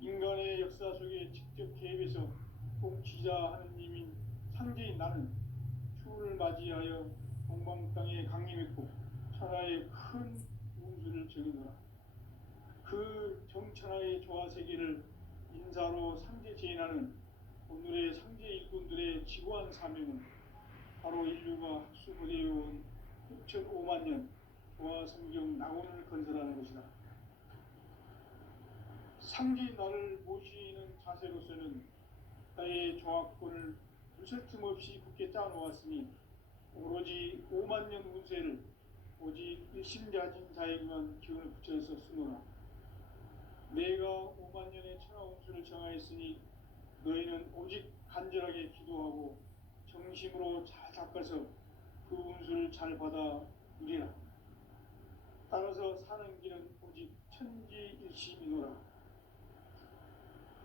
인간의 역사 속에 직접 개입해서 통치자 하느님인 상제인 나는 추운을 맞이하여 동방 땅에 강림했고 천하의 큰 운수를 정해노라. 그 정천하의 조화세계를 인사로 상제 제인하는 오늘의 상제 일꾼들의 지구한 사명은 바로 인류가 학수고대해온 6,500만 년 조화성경 낙원을 건설하는 것이다. 상제인 나를 모시는 자세로서는 나의 조화권을 둘셀 틈 없이 굳게 짜놓았으니 오로지 5만 년 운세를 오직 일심자진 자에게만 기운을 붙여서 쓰노라. 내가 5만 년의 천하 운수를 정하였으니 너희는 오직 간절하게 기도하고 정심으로 잘 닦아서 그 운수를 잘 받아 누리라. 따라서 사는 길은 오직 천지일심이노라.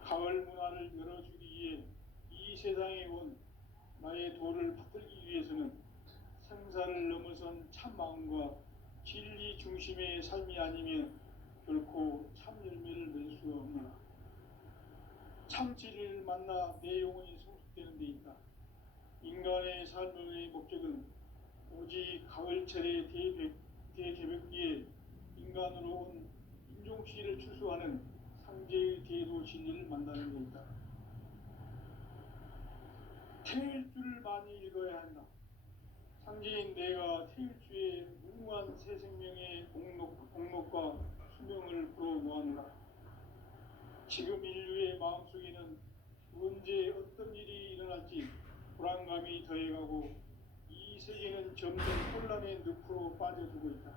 가을 문화를 열어주기 위해 이 세상에 온 나의 도를 받들기 위해서는 생사를 넘어선 참 마음과 진리 중심의 삶이 아니면 결코 참 열매를 낼 수가 없노라. 참 진리를 만나 내 영혼이 성숙되는 데 있다. 인간의 삶의 목적은 오직 가을철의 대개벽기에 인간으로 온 인종시를 추수하는 상제의 대도 진리를 만나는 데 있다. 태일 줄을 많이 읽어야 한다. 상제인 내가 태일주의 무궁한 새 생명의 목록과 수명을 풀어놓았노라. 지금 인류의 마음속에는 언제 어떤 일이 일어날지 불안감이 더해가고 이 세계는 점점 혼란의 늪으로 빠져들고 있다.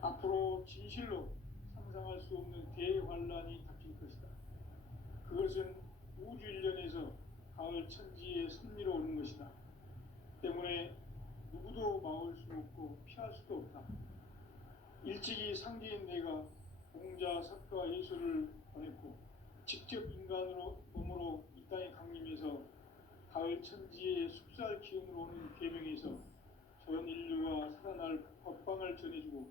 앞으로 진실로 상상할 수 없는 대환란이 닥칠 것이다. 그것은 우주 일련에서 가을 천지의 섭리로 오는 것이다. 때문에 누구도 막을 수 없고 피할 수도 없다. 일찍이 상제인 내가 공자, 석가, 예수를 보냈고 직접 인간으로 몸으로 이 땅에 강림해서 가을 천지의 숲살 기운으로 오는 계명에서 전 인류가 살아날 법방을 전해주고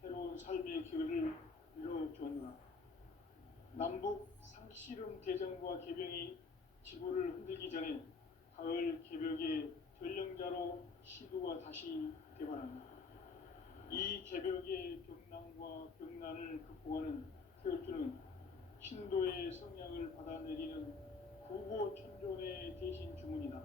새로운 삶의 길을 열어주었노라. 남북 상씨름 대전과 개병이 지구를 흔들기 전에 가을 개벽의 전령자로 시도가 다시 개발한다. 이 개벽의 병난과 병난을 극복하는 태울주는 신도의 성향을 받아내리는 구고천존의 대신 주문이다.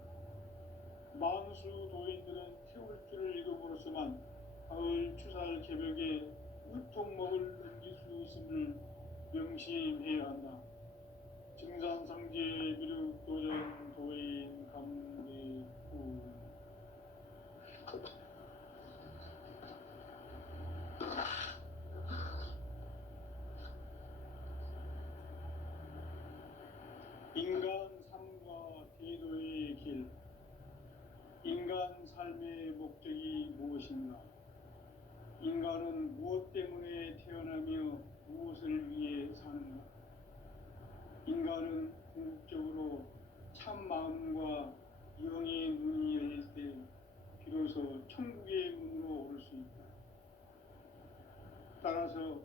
만수 도인들은 태울주를 읽음으로써만 가을 추살 개벽에 의통목을 넘길 수 있음을 명심해야 한다. 증산상제 미륵도전 도인 감리후. 인간 삶과 대도의 길. 인간 삶의 목적이 무엇인가? 인간은 무엇 때문에 태어나며 무엇을 위해 사는가? 인간은 궁극적으로 참 마음과 영의 눈이 열릴 때 비로소 천국의 문으로 오를 수 있다. 따라서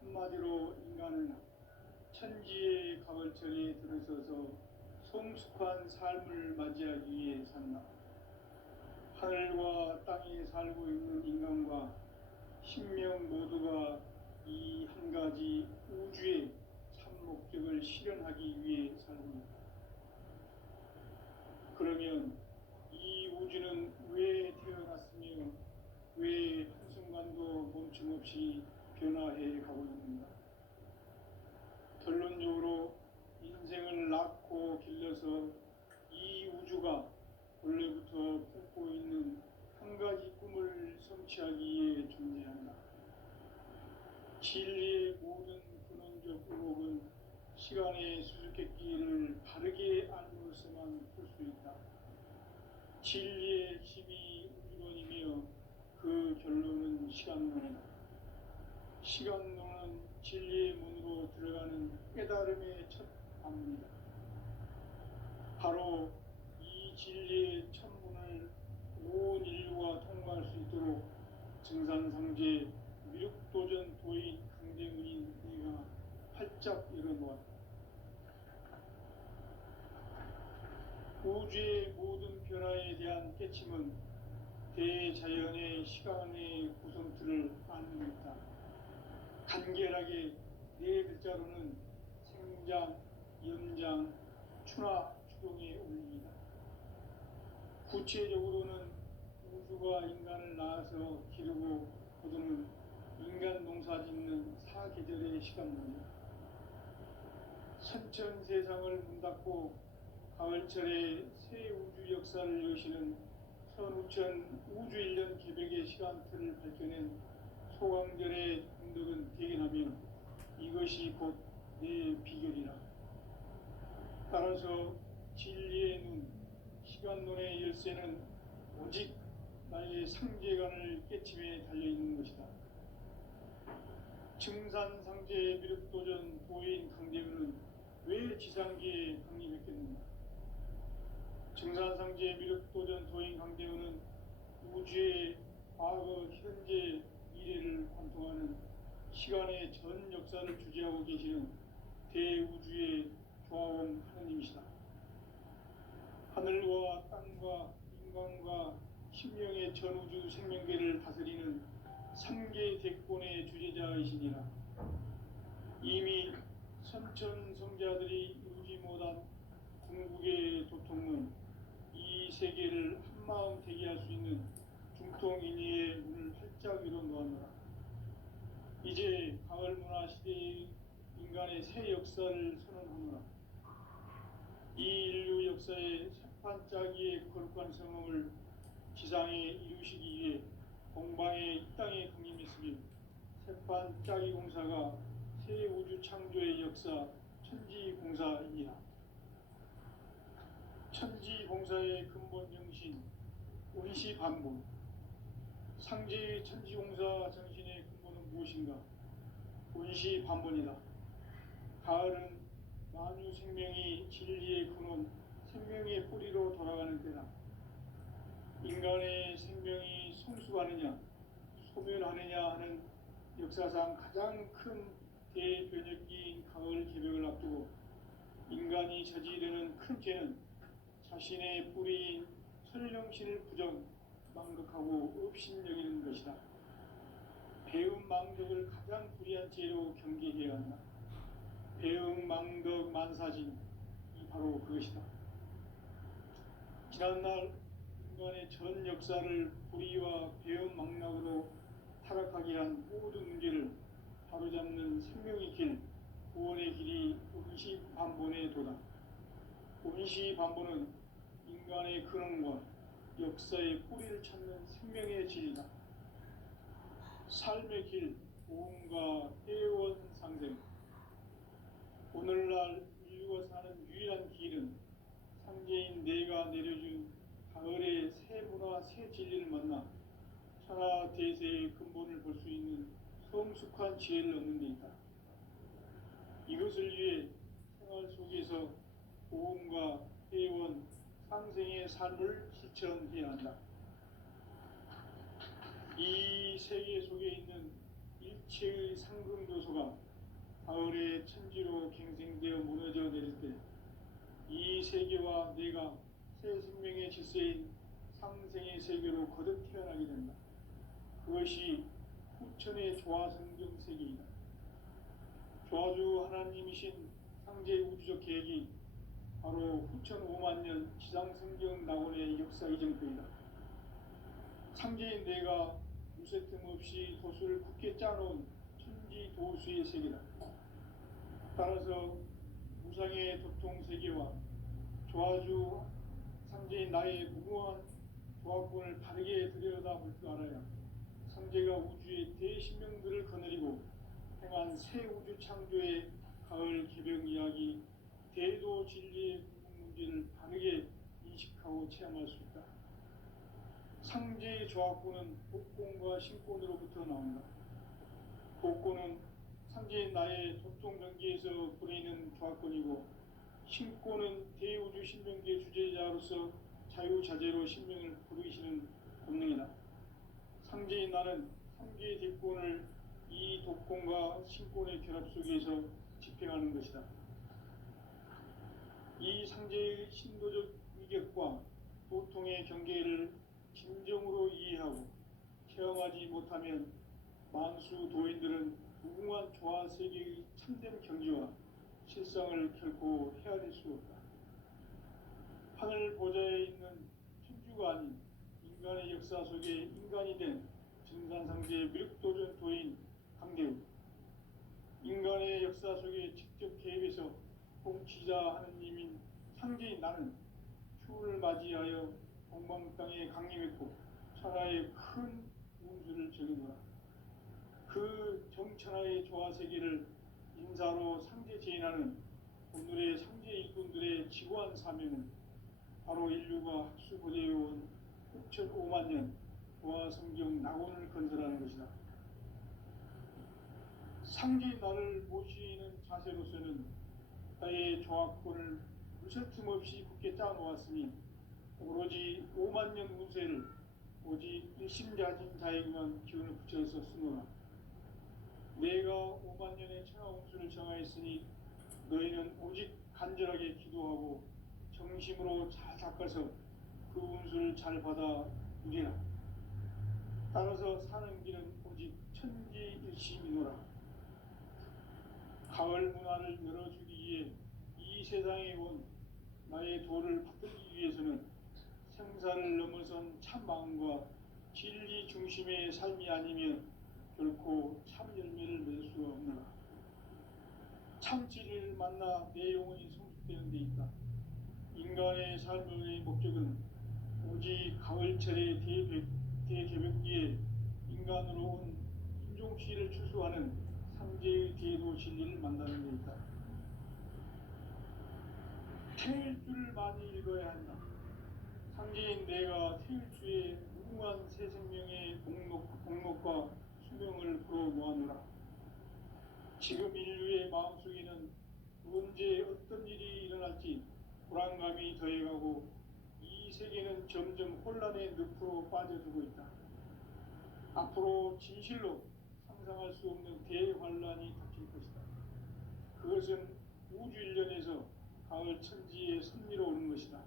한마디로 인간은 천지의 가을철에 들어서서 성숙한 삶을 맞이하기 위해 산다. 하늘과 땅에 살고 있는 인간과 신명 모두가 이 한 가지 우주의 참 목적을 실현하기 위해 살고 있다. 그러면 이 우주는 왜 태어났으며 왜 한순간도 멈춤없이 변화해 가고 있는가? 결론적으로 인생을 낳고 길러서 이 우주가 원래부터 품고 있는 한 가지 꿈을 성취하기 위해 존재한다. 진리의 모든 근원적 의혹은 시간의 수수께끼를 바르게 알므로서만 풀 수 있다. 진리의 힘이 우주론이며 그 결론은 시간론이다. 시간론은 진리의 문으로 들어가는 깨달음의 첫 관문이다. 바로 이 진리의 첫 문을 온 인류가 통과할 수 있도록 증산상제 미륵도전 도인 강대문인 내가 활짝 활짝 열어놓았다. 우주의 모든 변화에 대한 깨침은 대자연의 시간의 구성틀을 안는다. 간결하게 네 글자로는 생장, 연장, 추나 추동에 올립니다. 구체적으로는 우주가 인간을 낳아서 기르고 거두는 인간 농사 짓는 사계절의 시간입니다. 선천 세상을 문닫고 가을철에 새 우주 역사를 여시는 선우천 우주일년 개백의 시간틀을 밝혀낸 소강절의 공덕은 대견하며 이것이 곧 내 비결이라. 따라서 진리의 눈, 시간론의 열쇠는 오직 나의 상제관을 깨침에 달려있는 것이다. 증산상제 미륵도전 도인 강대우는 왜 지상계에 강림했겠는가? 증산상제 미륵도전 도인 강대우는 우주의 과거, 현재, 미래를 관통하는 시간의 전 역사를 주재하고 계시는 대우주의 조화원 하느님이시다. 하늘과 땅과 인간과 신명의 전우주 생명계를 다스리는 3개 대권의 주제자이시니라. 이미 선천성자들이 이루지 못한 궁극의 도통은 이 세계를 한마음 되게 할 수 있는 중통인의의 문을 활짝 열어 놓았노라. 이제 가을 문화 시대의 인간의 새 역사를 선언하노라. 이 인류 역사의 새판짜기의 거룩한 성험을 지상에 이루시기 위해 공방에 이 땅에 강림했으며 새판짜기 공사가 새 우주 창조의 역사 천지공사입니다. 천지공사의 근본 정신 원시반본. 상제의 천지공사 정신의 근본은 무엇인가? 원시반본이다. 가을은 만유 생명이 진리의 근원, 생명의 뿌리로 돌아가는 때다. 인간의 생명이 성숙하느냐, 소멸하느냐 하는 역사상 가장 큰 대변혁기인 가을 개벽을 앞두고 인간이 저지르는 큰 죄는 자신의 뿌리인 설령신을 부정, 망극하고 업신여기는 것이다. 배움 망덕을 가장 불의한 죄로 경계해야 한다. 배움 망덕 만사진이 바로 그것이다. 지난날 인간의 전 역사를 불의와 배움 망락으로 타락하게 한 모든 문제를 바로잡는 생명의 길, 구원의 길이 원시반본의 도다. 원시반본은 인간의 근원과 역사의 뿌리를 찾는 생명의 진리다. 삶의 길, 보험과 해원상생. 오늘날 인류가 사는 유일한 길은 상제인 내가 내려준 가을의 새 문화, 새 진리를 만나 천하 대세의 근본을 볼 수 있는 성숙한 지혜를 얻는 데 있다. 이것을 위해 생활 속에서 보험과 해원, 상생의 삶을 실천해야 한다. 이 세계 속에 있는 일체의 상금도서가 가을의 천지로 갱생되어 무너져 내릴 때 이 세계와 내가 새 생명의 질서인 상생의 세계로 거듭 태어나게 된다. 그것이 후천의 조화성경 세계이다. 조화주 하나님이신 상제 우주적 계획이 바로 후천 5만 년 지상성경 낙원의 역사 이정표이다. 상제인 내가 무쇠 틈 없이 도수를 굳게 짜놓은 천지 도수의 세계다. 따라서 무상의 도통 세계와 조화주 상제인 나의 무궁한 조화권을 바르게 들여다볼 줄 알아야 상제가 우주의 대신명들을 거느리고 행한 새 우주 창조의 가을 개벽 이야기, 대도 진리의 궁극 문제를 바르게 인식하고 체험할 수 있다. 상제의 조화권은 복권과 신권으로부터 나온다. 복권은 상제인 나의 도통 경계에서 보내는 조화권이고, 신권은 대우주 신명계 주제자로서 자유자재로 신명을 부르시는 본능이다. 상제인 나는 3개의 대권을 이 독권과 신권의 결합 속에서 집행할 실현하는 것이다. 이 상제의 신도적 위격과 도통의 경계를 진정으로 이해하고 체험하지 못하면 만수 도인들은 무궁한 조화 세계의 참된 경지와 실상을 결코 헤아릴 수 없다. 하늘 보좌에 있는 천주가 아닌 인간의 역사 속에 인간이 된 증산상제의 미륵도전 도인 강대우, 인간의 역사 속에 직접 개입해서 통치자 하느님인 상제인 나는 추후를 맞이하여 동방 땅에 강림했고 천하의 큰 운수를 적이노라. 그 정천하의 조화 세계를 인사로 상제 제인하는 오늘의 상제 일꾼들의 지고한 사명은 바로 인류가 학수고대해온 6,5만 년 조화 성경 낙원을 건설하는 것이다. 상제인 나를 모시는 자세로서는 나의 조화권을 무설틈 없이 굳게 짜놓았으니 오로지 5만 년 운세를 오직 일심자진 자에게만 기운을 붙여서 쓰노라. 내가 5만 년의 천하 운수를 정하였으니 너희는 오직 간절하게 기도하고 정심으로 잘 닦아서 그 운수를 잘 받아 누리라. 따라서 사는 길은 오직 천지일심이노라. 가을 문화를 열어주기 위해 이 세상에 온 나의 도를 받들기 위해서는 생사를 넘어선 참 마음과 진리 중심의 삶이 아니면 결코 참 열매를 맺을 수 없노라. 참 진리를 만나 내 영혼이 성숙되는 데 있다. 인간의 삶의 목적은 오직 가을철의 대개벽기에 인간으로 온 인종시를 추수하는 상제의 대도 진리를 만나는 데 있다. 태일주를 많이 읽어야 한다. 상제인 내가 태일주의 무궁한 새 생명의 목록과 수명을 풀어놓아노라. 지금 인류의 마음속에는 언제 어떤 일이 일어날지 불안감이 더해가고 이 세계는 점점 혼란의 늪으로 빠져들고 있다. 앞으로 진실로 상상할 수 없는 대환란이 닥칠 것이다. 그것은 우주 일련에서 가을 천지에 선미로 오는 것이다.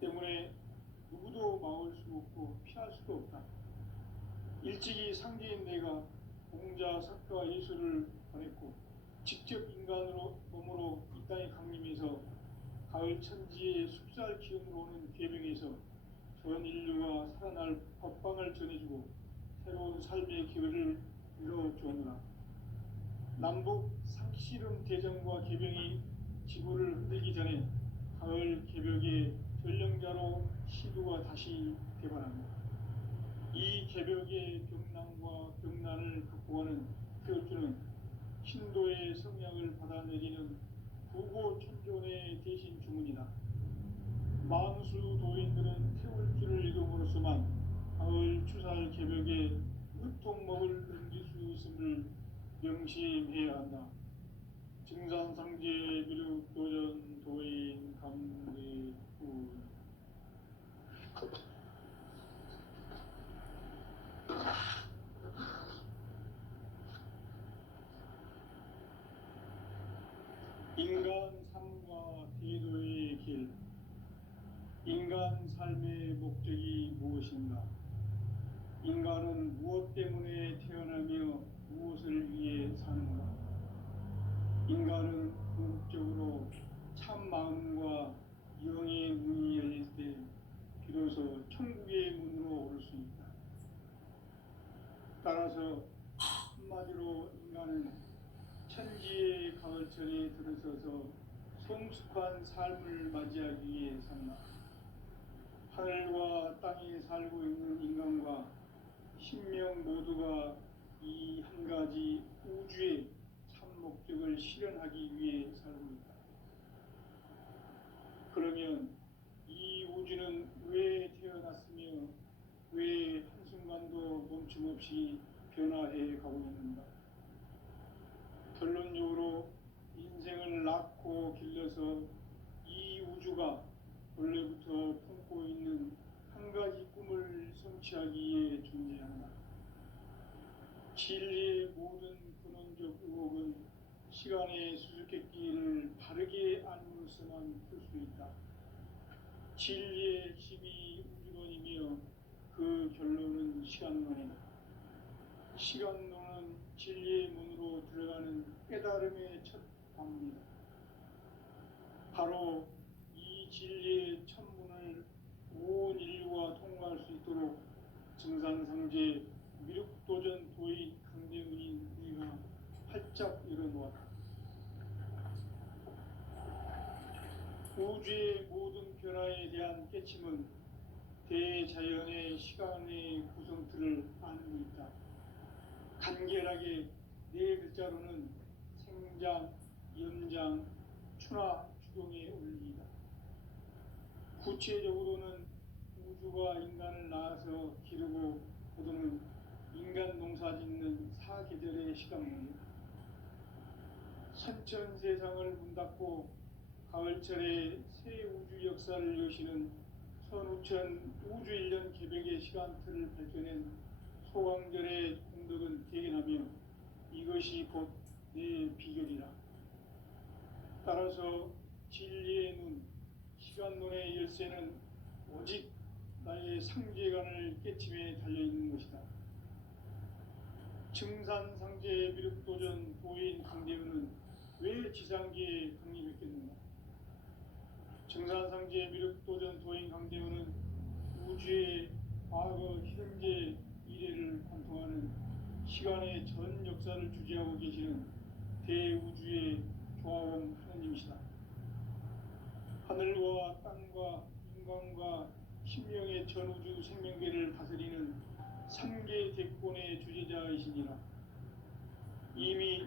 때문에 누구도 막을 수 없고 피할 수도 없다. 일찍이 상제인 내가 공자, 석가, 예수를 보냈고 직접 인간으로 몸으로 이 땅에 강림해서 가을 천지의 숲살 기운으로 오는 계명에서 전 인류가 살아날 법방을 전해주고 새로운 삶의 기회를 이뤄주었노라. 남북 상씨름 대전과 계병이 지구를 흔들기 전에 가을 개벽의 전령자로 시도가 다시 개발합니다. 이 개벽의 병난과 병난을 극복하는 태울주는 신도의 성향을 받아내리는 구고천존의 대신 주문이다. 만수 도인들은 태울주를 읽음으로써만 가을 추살 개벽에 으통먹을 넘길 수 있음을 명심해야 한다. 증산상제 미륵도전 도인 강대우. 인간 삶과 대도의 길. 인간 삶의 목적이 무엇인가? 인간은 무엇 때문에 태어나며 무엇을 위해 사는가? 인간은 궁극적으로 참 마음과 영의 문이 열릴 때 비로소 천국의 문으로 오를 수 있다. 따라서 한마디로 인간은 천지의 가을철에 들어서서 성숙한 삶을 맞이하기 위해 산다. 하늘과 땅에 살고 있는 인간과 신명 모두가 이 한 가지 우주의 참 목적을 실현하기 위해 살고 있다. 그러면 이 우주는 왜 태어났으며 왜 한순간도 멈춤없이 변화해 가고 있는가? 결론적으로 인생을 낳고 길러서 이 우주가 원래부터 품고 있는 한 가지 꿈을 성취하기 위해 존재한다. 진리의 모든 근원적 의혹은 시간의 수수께끼를 바르게 알므로써만 풀 수 있다. 진리의 핵심이 우주론이며 그 결론은 시간론이다. 시간론은 진리의 문으로 들어가는 깨달음의 첫 방문이다. 바로 이 진리의 첫 문을 온 인류가 통과할 수 있도록 증산상제 미륵도전 도인 강대훈이 네가 활짝 열어놓았다. 우주의 모든 변화에 대한 깨침은 대자연의 시간의 구성틀을 안고 있다. 간결하게 네 글자로는 생장, 연장, 추나 추동의 원리이다. 구체적으로는 우주가 인간을 낳아서 기르고 거두는 인간 농사 짓는 사계절의 시간문이다. 선천 세상을 문 닫고 가을철에 새 우주 역사를 여시는 선우천 우주 1년 개백의 시간틀을 밝혀낸 소강절의 공덕은 대견하며 이것이 곧 내 비결이라. 따라서 진리의 눈, 시간론의 열쇠는 오직 나의 상제관을 깨침에 달려있는 것이다. 증산상제 미륵도전 도인 강대훈은 왜 지상계에 강림했겠는가? 증산상제 미륵도전 도인 강대훈은 우주의 과거, 현재, 미래를 관통하는 시간의 전 역사를 주재하고 계시는 대우주의 조화원 하나님이시다. 하늘과 땅과 인간과 신명의 전우주 생명계를 다스리는 삼계 대권의 주재자이시니라. 이미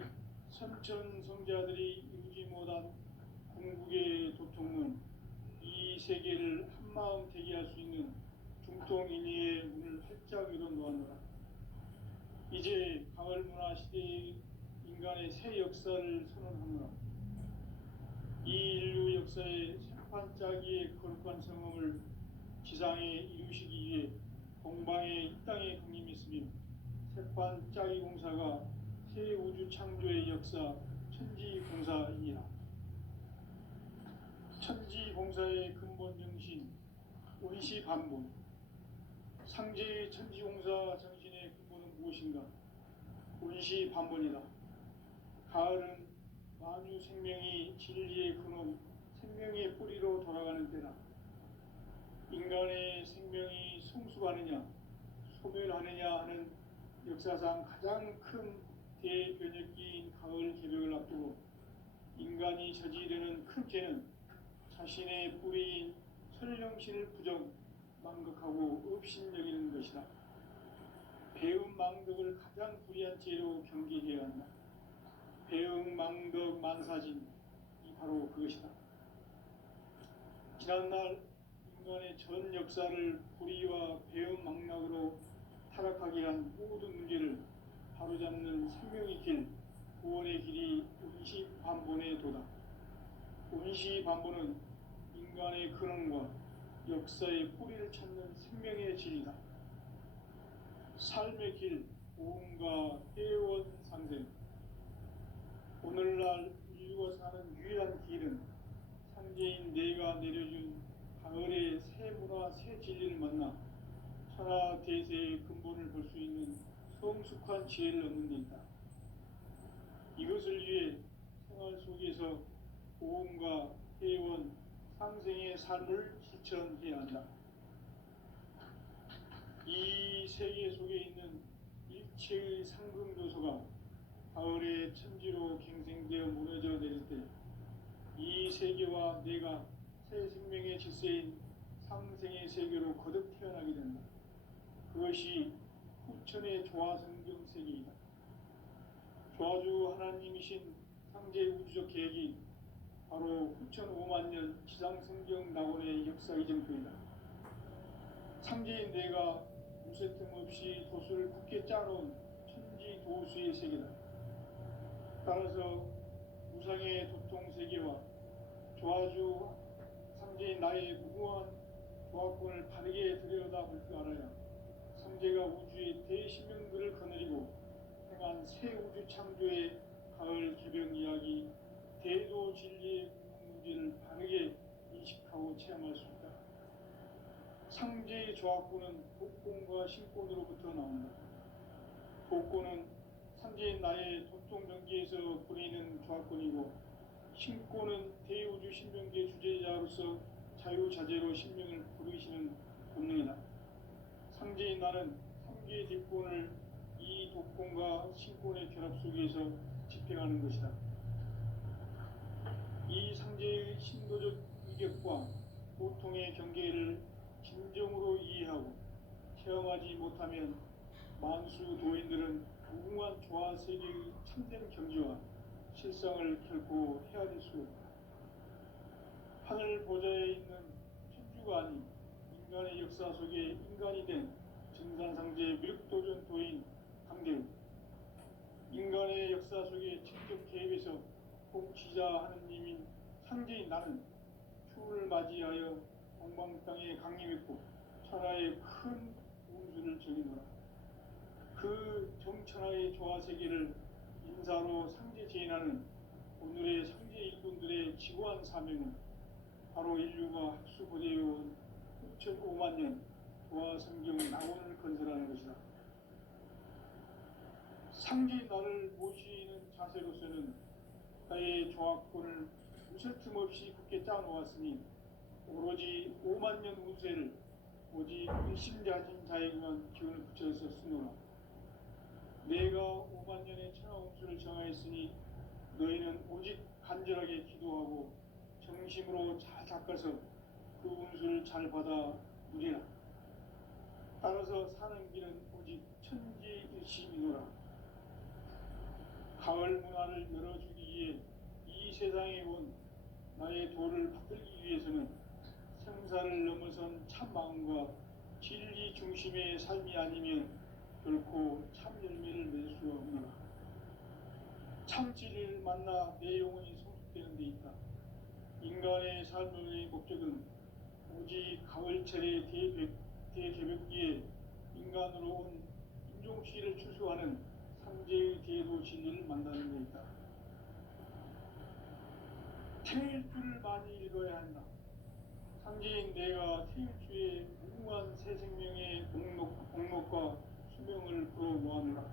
선천성자들이 이루지 못한 궁극의 도통은 이 세계를 한마음 되게 할 수 있는 중통인의의 문을 활짝 열어놓았노라. 이제 가을 문화 시대의 인간의 새 역사를 선언하노라. 이 인류 역사의 생판짜기의 거룩한 성험을 지상에 이루시기 위해 동방의 이 땅에 강림했으며 새판짜기 공사가 새 우주 창조의 역사 천지공사이니라. 천지공사의 근본 정신 원시반본. 상제의 천지공사 정신의 근본은 무엇인가? 원시반본이다. 가을은 만유 생명이 진리의 근원, 생명의 뿌리로 돌아가는 때다. 인간의 생명이 성숙하느냐, 소멸하느냐 하는 역사상 가장 큰 대변혁기인 가을 개벽을 앞두고 인간이 저지르는 큰 죄는 자신의 뿌리인 설령신을 부정, 망극하고 업신여기는 것이다. 배움 망덕을 가장 불의한 죄로 경계해야 한다. 배움 망덕 만사진이 바로 그것이다. 지난날 인간의 전 역사를 불의와 배움 망락으로 타락하게 한 모든 문제를 바로잡는 생명의 길, 구원의 길이 원시반본의 도다. 원시반본은 인간의 근원과 역사의 뿌리를 찾는 생명의 진리다. 삶의 길, 보험과 회원 상생. 오늘날 인류가 사는 유일한 길은 상제인 내가 내려준 가을의 새 문화, 새 진리를 만나 천하 대세의 근본을 볼 수 있는 성숙한 지혜를 얻는 데 있다. 이것을 위해 생활 속에서 보험과 회원, 상생의 삶을 실천해야 한다. 이 세계 속에 있는 일체의 상금조소가 가을의 천지로 갱생되어 무너져 내릴 때 이 세계와 내가 새 생명의 질서인 상생의 세계로 거듭 태어나게 된다. 그것이 후천의 조화성경 세계이다. 조화주 하나님이신 상제 우주적 계획이 바로 후천 5만 년 지상성경 낙원의 역사 이정표이다. 상제인 내가 무쇠 틈 없이 도수를 굳게 짜놓은 천지 도수의 세계다. 따라서 무상의 도통 세계와 조화주 상제인 나의 무궁한 조화권을 바르게 들여다볼 줄 알아야 상제가 우주의 대신명들을 거느리고 행한 새 우주 창조의 가을 개병 이야기, 대도 진리의 문제를 바르게 인식하고 체험할 수 있다. 상제의 조합구는 복권과 신권으로부터 나온다. 복권은 상제인 나의 도통병기에서 부리는 조합권이고, 신권은 대우주 신명기의 주제자로서 자유자재로 신명을 부르시는 본능이다. 상제인 나는 상계의 뒷권을 이 독권과 신권의 결합 속에서 집행하는 것이다. 이 상제의 신도적 위격과 고통의 경계를 진정으로 이해하고 체험하지 못하면 만수 도인들은 무궁한 조화 세계의 참된 경지와 실상을 결코 헤아릴 수 없다. 하늘 보좌에 있는 천주가 아닌 인간의 역사 속에 인간이 된 증산상제 미륵도전 도인 강대우, 인간의 역사 속에 직접 개입해서 통치자 하느님인 상제인 나는 추를 맞이하여 동방땅에 강림했고 천하의 큰 운수를 정해놓아 그 정천하의 조화세계를 인사로 상제재인하는 오늘의 상제 일꾼들의 지고한 사명은 바로 인류가 학수고대해온 6,500만 년 도화성경 낙원을 건설하는 것이다. 상제인 나를 모시는 자세로서는 나의 조합권을 무설틈 없이 굳게 짜놓았으니 오로지 5만 년 운세를 오직 일심자진 자에게만 기운을 붙여서 쓰노라. 내가 5만 년의 천하 운수를 정하였으니 너희는 오직 간절하게 기도하고 정심으로 잘 닦아서 그 운수를 잘 받아 누리라. 따라서 사는 길은 오직 천지일심이노라. 가을 문화를 열어주기 위해 이 세상에 온 나의 도를 받들기 위해서는 생사를 넘어선 참 마음과 진리 중심의 삶이 아니면 결코 참 열매를 맺을 수 없노라. 참 진리를 만나 내 영혼이 성숙되는 데 있다. 인간의 삶의 목적은 오직 가을철의 대개벽기에 인간으로 온 인종시를 추수하는 상제의 대도 진리를 만나는 데 있다. 태일주를 많이 읽어야 한다. 상제인 내가 태일주의 무궁한 새 생명의 공록과 수명을 불어모아노라.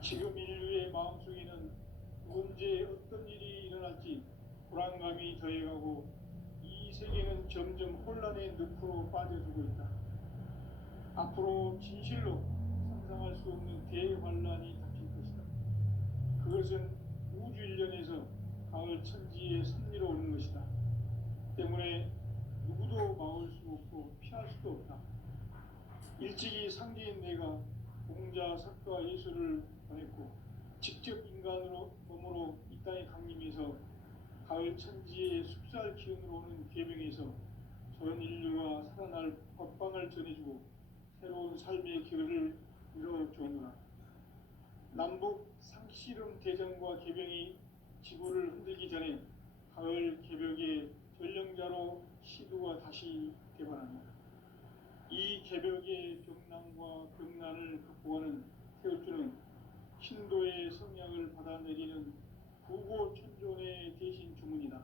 지금 인류의 마음속에는 언제 어떤 일이 일어날지 불안감이 더해가고 이 세계는 점점 혼란의 늪으로 빠져들고 있다. 앞으로 진실로 상상할 수 없는 대환란이 닥칠 것이다. 그것은 우주 일련에서 가을 천지의 섭리로 오는 것이다. 때문에 누구도 막을 수 없고 피할 수도 없다. 일찍이 상제인 내가 공자, 석가, 예수를 보냈고 직접 인간으로 몸으로 이 땅에 강림해서 가을 천지의 숲살 기운으로 오는 계명에서 전 인류가 살아날 법방을 전해주고 새로운 삶의 기회를 이뤄주었노라. 남북 상씨름 대전과 계병이 지구를 흔들기 전에 가을 개벽의 전령자로 시도가 다시 개발합니다. 이 개벽의 병난과 병난을 극복하는 태울주는 신도의 성향을 받아내리는 구고천존의 대신 주문이다.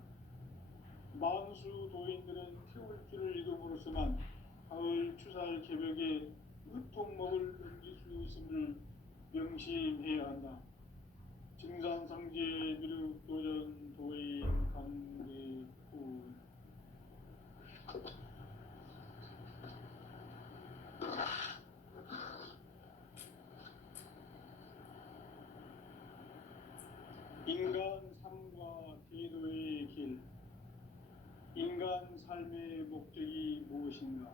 만수 도인들은 태울주를 이름으로서만 가을 추살 개벽에 의통목을 넘길 수 있음을 명심해야 한다. 증산상제 미륵도전 도인 강대훈. 인간 삶과 대도의 길. 인간 삶의 목적이 무엇인가?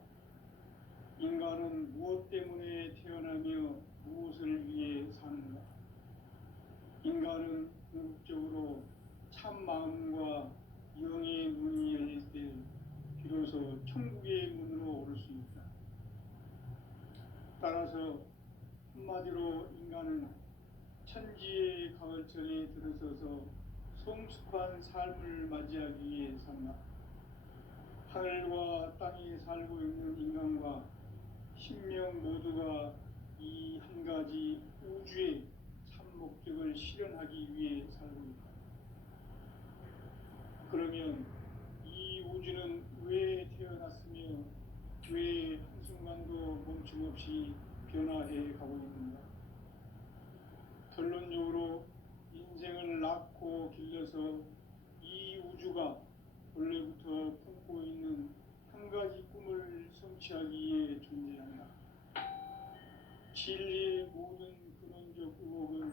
인간은 무엇 때문에 태어나며 무엇을 위해 사는가? 인간은 궁극적으로 참 마음과 영의 문이 열릴 때 비로소 천국의 문으로 오를 수 있다. 따라서 한마디로 인간은 천지의 가을철에 들어서서 성숙한 삶을 맞이하기 위해 산다. 하늘과 땅에 살고 있는 인간과 신명 모두가 이 한 가지 우주의 참 목적을 실현하기 위해 살고 있다. 그러면 이 우주는 왜 태어났으며 왜 한순간도 멈춤없이 변화해 가고 있는가? 결론적으로 인생을 낳고 길러서 이 우주가 원래부터 품고 있는 한 가지 꿈을 성취하기 위해 존재한다. 진리의 모든 근원적 의혹은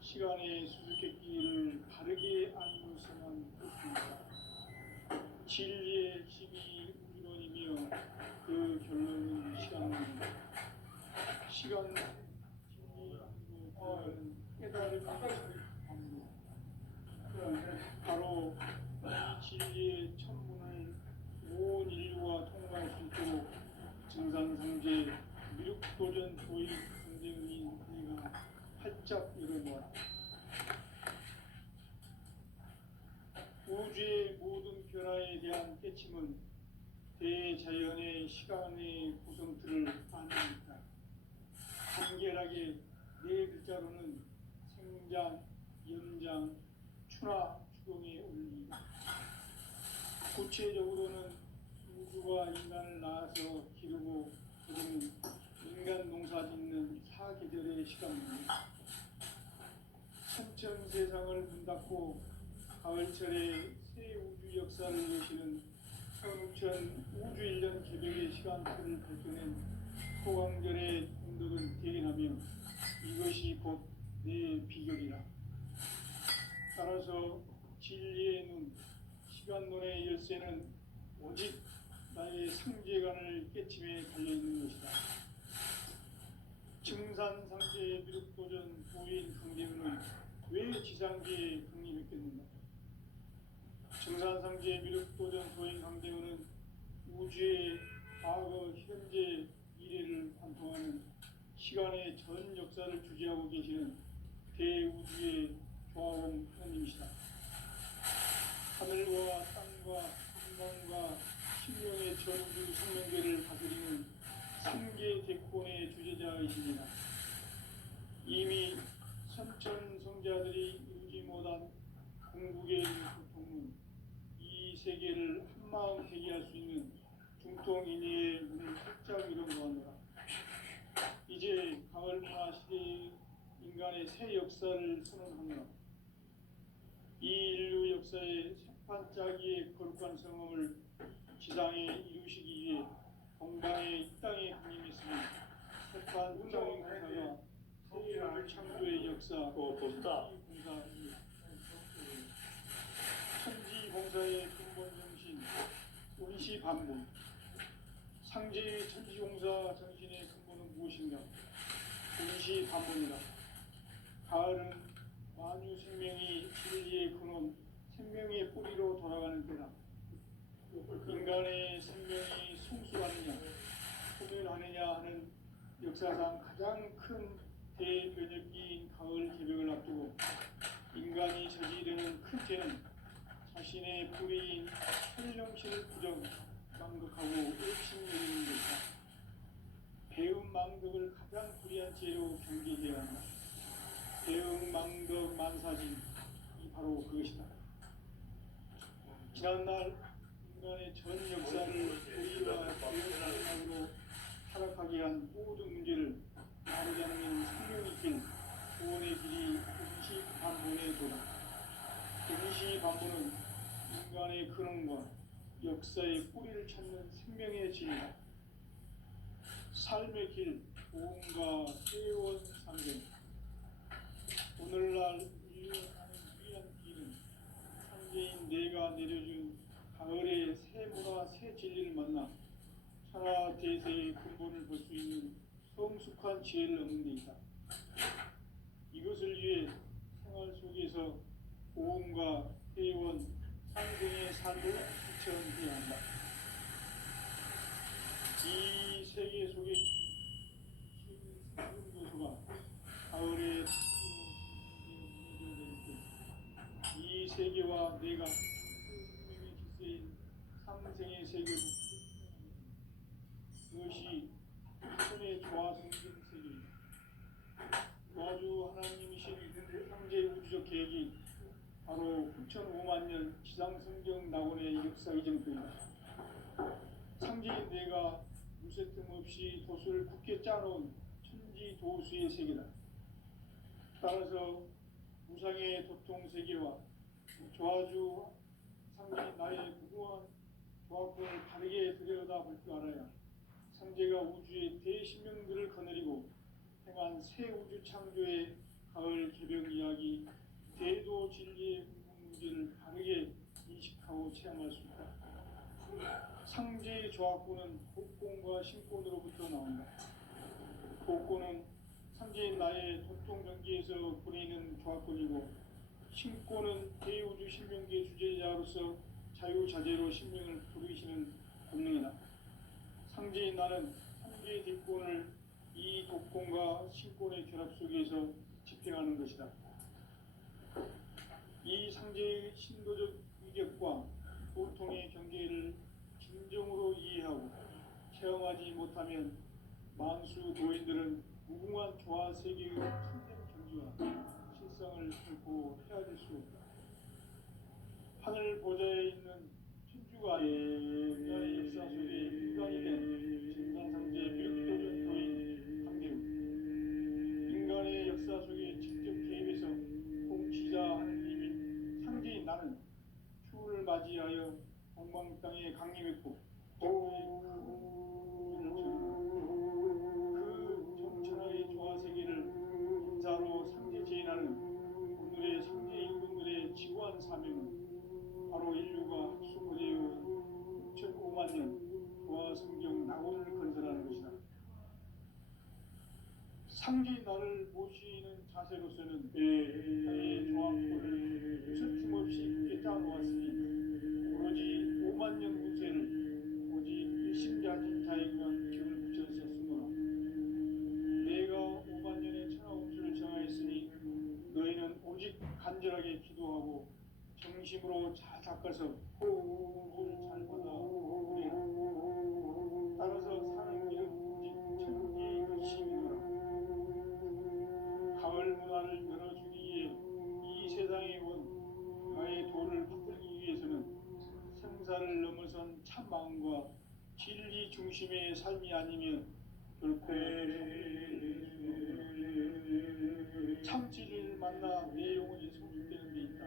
시간의 수수께끼를 바르게 알고서만 끝입니다. 진리의 핵심이 우주론이며 그 결론은 시간론입니다. 시간 진리로 깨달음의 방법, 바로 이 진리의 천문을 온 인류가 통과할 수 있도록 증산상제 미륵도전 도입 선생인 내가 활짝 열어보아라. 우주의 모든 변화에 대한 깨침은 대자연의 시간의 구성틀을 아닙니까? 간결하게 네 글자로는 생장, 연장, 추나 추동의 원리. 구체적으로는 우주가 인간을 낳아서 기르고 그러면 인간 농사 짓는 사계절의 시간입니다. 천천 세상을 문 닫고 가을철에 새 우주 역사를 여시는 선우천 우주 1년 개벽의 시간표를 발견한 소강절의 운덕은 대견하며 이것이 곧 내 비결이라. 따라서 진리의 눈, 시간론의 열쇠는 오직 나의 상제관을 깨침에 달려있는 것이다. 증산상제 미륵도전 도인 강대우는 왜 지상계에 강림했겠는가? 증산상제 미륵도전 도인 강대우는 우주의 과거, 현재, 미래를 관통하는 시간의 전 역사를 주재하고 계시는 대우주의 조화원 하나님이시다. 하늘과 땅과 풍랑과 신령의 전우주 생명계를 다스리는 삼계 대권의 주제자이시니라. 이미 선천 성자들이 이루지 못한 궁극의 고통은 이 세계를 한마음 되게 할 수 있는 중통인의의 문을 활짝 열어놓았노라. 이제 가을문화 시대의 인간의 새 역사를 선언하노라. 이 인류 역사의 새판짜기의 거룩한 성험을 지상에 이루시기 위해 동방의 이 땅에 강림했으니 새판 후장의 공사가 세계를 창조의 역사 천지공사의 근본 정신 운시반문. 상제의 천지공사 정신의 근본은 무엇인가? 운시반문이다. 가을은 만유 생명이 진리의 근원, 생명의 뿌리로 돌아가는 때다. 인간의 생명이 성숙하느냐, 소멸하느냐 하는 역사상 가장 큰 대변혁기인 가을 개벽을 앞두고 인간이 저지르는 큰 죄는 자신의 뿌리인 현령신을 부정, 망극하고 의심여기는 것이다. 배움 망덕을 가장 불의한 죄로 경계해야 한다. 배움 망덕 만사진, 이 바로 그것이다. 지난날 인간의 전 역사를 우리와 배움으로 타락하게 한 모든 문제를 마르자는 생명의 길, 구원의 길이 운시반문의 도다. 운시반문은 인간의 근원과 역사의 뿌리를 찾는 생명의 진리다. 삶의 길, 보험과 세원 상생. 오늘날 인류하는 위한 길은 상제인 내가 내려준 가을의 새 문화, 새 진리를 만나 천하 대세의 근본을 볼 수 있는 성숙한 지혜를 얻는 데 있다. 이것을 위해 생활 속에서 보험과 회원, 상생의 삶을 실천해야 한다. 이 세계 속에 신승교수가 가을에 이 세계와 내가 생명의 질서인 상생의 세계로 그것이 손의 조화성진 세계이다. 조화주 하나님이신 계기 바로 9,5만 년 지상성경 낙원의 역사 이정표이다. 상제인 내가 무쇠 틈 없이 도수를 굳게 짜놓은 천지 도수의 세계다. 따라서 무상의 도통 세계와 조화주 상제인 나의 무궁한 조합권을 바르게 들여다볼 줄 알아야 상제가 우주의 대신명들을 거느리고 행한 새 우주 창조의 가을 개벽 이야기, 대도 진리의 문제를 바르게 인식하고 체험할 수 있다. 상제의 조합구는 복권과 신권으로부터 나온다. 복권은 상제인 나의 도통경기에서 보내는 조합권이고, 신권은 대우주 신명기의 주제자로서 자유자재로 신명을 부르시는 권능이다. 상제인 나는 상제의 뒷권을 이 독권과 신권의 결합 속에서 집행하는 것이다. 이 상제의 신도적 위격과 보통의 경계를 진정으로 이해하고 체험하지 못하면 만수 도인들은 무궁한 조화 세계의 참된 경지와 실상을 결코 헤아릴 수 없다. 하늘 보좌에 있는 천주가 인간의 역사 속에 인간이 된 진상상제의 묘도전 도인 강대우, 인간의 역사 속에 직접 개입해서 통치자 하느님인 상제인 나는 추운을 맞이하여 엉망 땅에 강림했고 그 정천하의 조화 세계를 인사로 상제 제인하는 오늘의 상제 임금들의 지구한 사명은 바로 인류가 합숙되어 6,500만 년 조화 성경 낙원을 건설하는 것이다. 상제인 나를 모시는 자세로서는 나의 조합권을 서틈없이 굳게 짜놓았으니 오로지 5만 년 후세를 오직 일심가진 자에게만 기운을 붙여서 쓰노라. 내가 5만 년의 천하음수를 정하였으니 너희는 오직 간절하게 기도하고 정심으로 잘 닦아서 호흡을 잘 받아 그래라. 따라서 사는 길은 오직 천지의 열심이노라. 가을 문화를 열어주기 위해 이 세상에 온 나의 도를 붙들기 위해서는 생사를 넘어선 참 마음과 진리 중심의 삶이 아니면 결코 참 진리를 만나 내 영혼이 성숙되는 데 있다.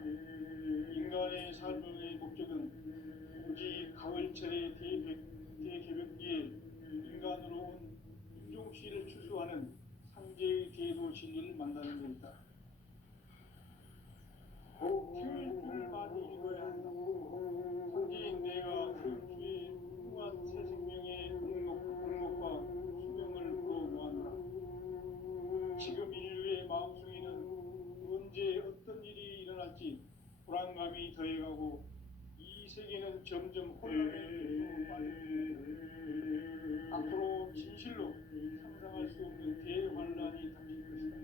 인간의 삶의 목적은 오직 가을철의 대개벽기에 인간으로 온 인종씨를 추수하는 상제의 대도 진리를 만나는 데 있다. 태일주를 많이 읽어야 한다. 상제인 내가 태일주의 무한 새 생명의 공목과 수명을 물어보아노라. 지금 인류의 마음속에는 언제 어떤 일이 일어날지 불안감이 더해가고 이 세계는 점점 혼란의 늪으로 빠져들다. 앞으로 진실로 상상할 수 없는 대환란이 닥칠 것이다.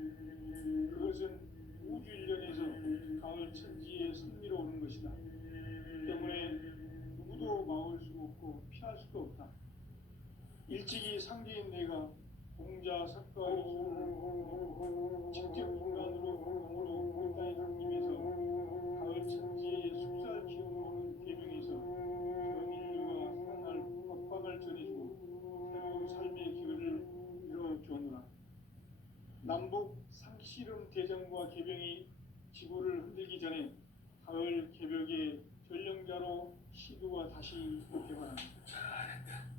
그것은 우주 일련에서 가을 천지에 승리로 오는 것이다. 때문에 누구도 막을 수 없고 피할 수도 없다. 일찍이 상제인 내가 공자 석가의 기운을 직접 인간으로 몸으로 땅에 강림해서 가을 천지에 숙살 기운으로는 계명에서 전 인류가 살아날 법방을 전해주고 새로운 삶의 기회를 이뤄주었노라. 남북 상씨름 대전과 개병이 지구를 흔들기 전에 가을 개벽의 전령자로 시두가 다시 개발한다.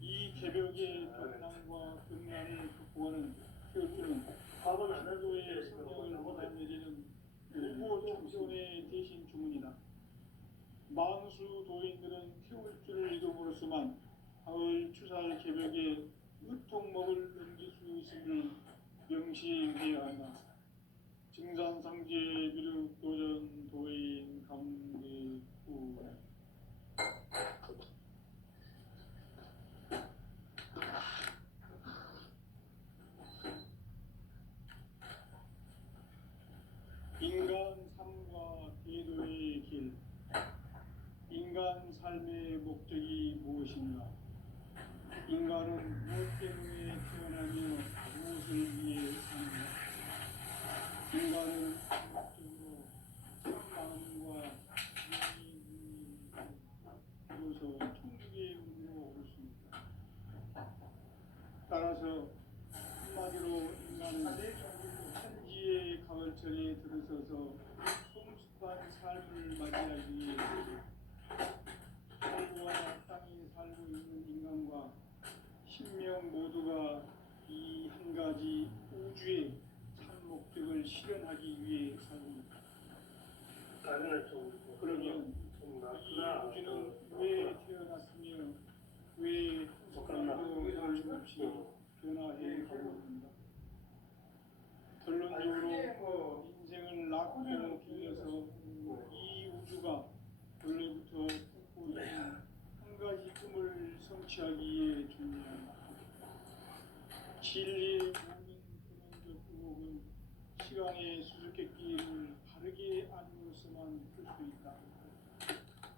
이 개벽의 경난과 극난을 극복하는 태울주는 신도의 성령을 받아내리는 우보 청소의 대신 주문이다. 만수 도인들은 태울주를 이름으로서만 가을 추살 개벽에 으통먹을 넘길 수 있음을 명시해야 한다. 증산상제 미륵 도전 도인 강대구 인간 삶과 대도의 길. 인간 삶의 목적이 무엇인가? 인간은 무엇 때문에 태어나며 무엇을 위해 사는가? 인간은 궁극적으로 진리의 모든 근원적 의혹은 시간의 수수께끼를 바르게 알므로서만 풀 수 있다.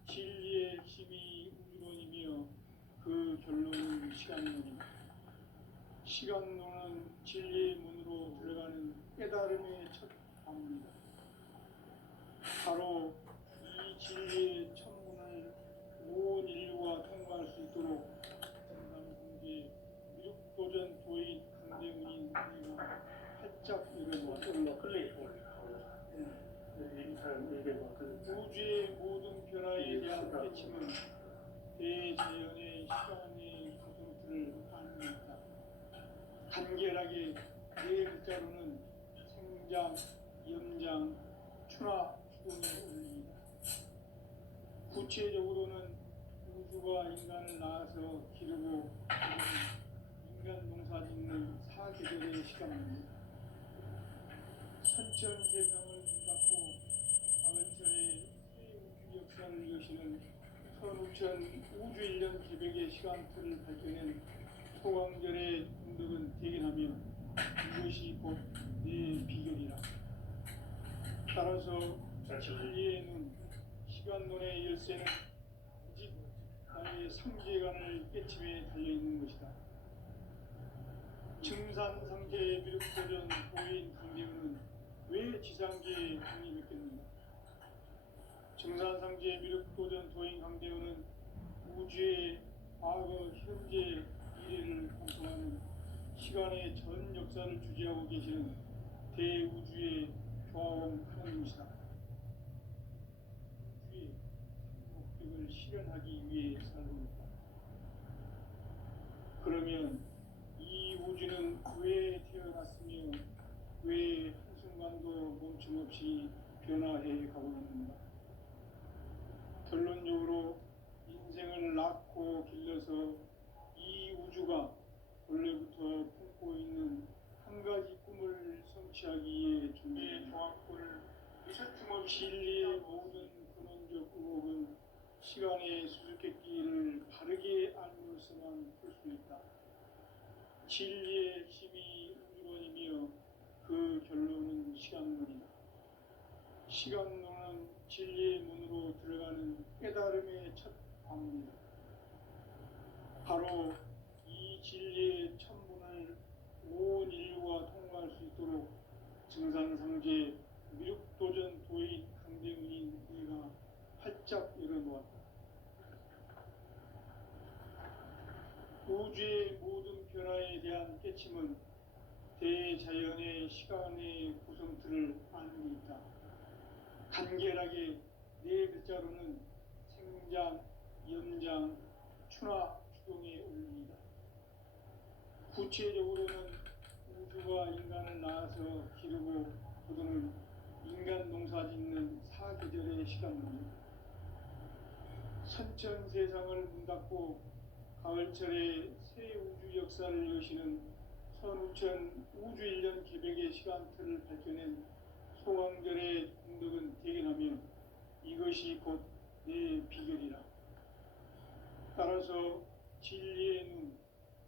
진리의 핵심이 우주론이며 그 결론은 시간론이다. 시간론은 진리의 문으로 들어가는 깨달음의 첫 방문이다. 바로 이 진리의 천문을 온 인류가 통과할 수 있도록 정상승계 미륵도전 도인 강대문인 우리가 활짝 열어놓았다. 우주의 모든 변화에 대한 깨침은 대자연의 시간의 구성틀을 아닙니다. 간결하게 네 글자로는 생장, 염장, 추나, 추동에 올립니다. 구체적으로는 우주가 인간을 낳아서 기르고 인간 농사 짓는 사계절의 시간입니다. 선천세상을 문닫고 가을철에 새 우주 역사를 여시는 선우천 우주 1년 기백의 시간틀을 밝혀낸 소강절의 공덕은 대견하며 이것이 곧 내 비결이라. 따라서 진리의 눈, 시간론의 열쇠는 오직 나의 상계관을 깨침에 달려있는 것이다. 증산상계의 미륵도전 보인 강대우는 왜 지상계에 강림했겠는가? 증산상계의 미륵도전 도인 강대우는 우주의 과거, 현재, 미래를 관통하는 시간의 전 역사를 주재하고 계시는 대우주의 조화원 하나님이시다. 우주의 목적을 실현하기 위해 살고 있다. 그러면 이 우주는 왜 태어났으며 왜 한순간도 멈춤없이 변화해 가고 있는가? 결론적으로 인생을 낳고 길러서 이 우주가 원래부터 품고 있는 한 가지 꿈을 성취하기 위해 준비의 종합골을 틈없이 진리의 모든 근원적 의혹은 시간의 수수께끼를 바르게 알므로서만 풀 수 있다. 진리의 핵심이 우주론이며 그 결론은 시간론이다. 시간론은 진리의 문으로 들어가는 깨달음의 첫 방문이다. 바로 이 진리의 천문을 온 인류가 통과할 수 있도록 증산상계 미륵도전 도인 강대문인 내가 활짝 열어놓았다. 우주의 모든 변화에 대한 깨침은 대자연의 시간의 구성틀을 아는 있다. 간결하게 네 글자로는 생장, 염장, 추나, 추동에 올립니다. 구체적으로는 우주가 인간을 낳아서 기르고 거두는 인간 농사 짓는 사계절의 시간입니다. 선천세상을 문닫고 가을철에 새 우주 역사를 여시는 선우천 우주 1년 기백의 시간틀을 밝혀낸 소강절의 공덕은 대견하며 이것이 곧 내 비결이라. 따라서 진리의 눈,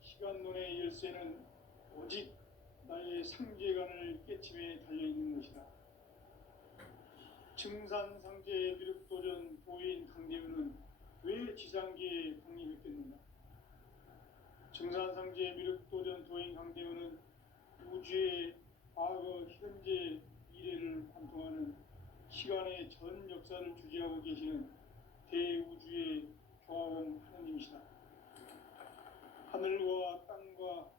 시간론의 열쇠는 오직 나의 상계관을 깨침에 달려있는 것이다. 증산상계의 미륵도전 도인 강대우는 왜 지상계에 강림했겠는가? 증산상계의 미륵도전 도인 강대우는 우주의 과거, 현재, 미래를 관통하는 시간의 전 역사를 주재하고 계시는 대우주의 조화원 하나님이시다. 하늘과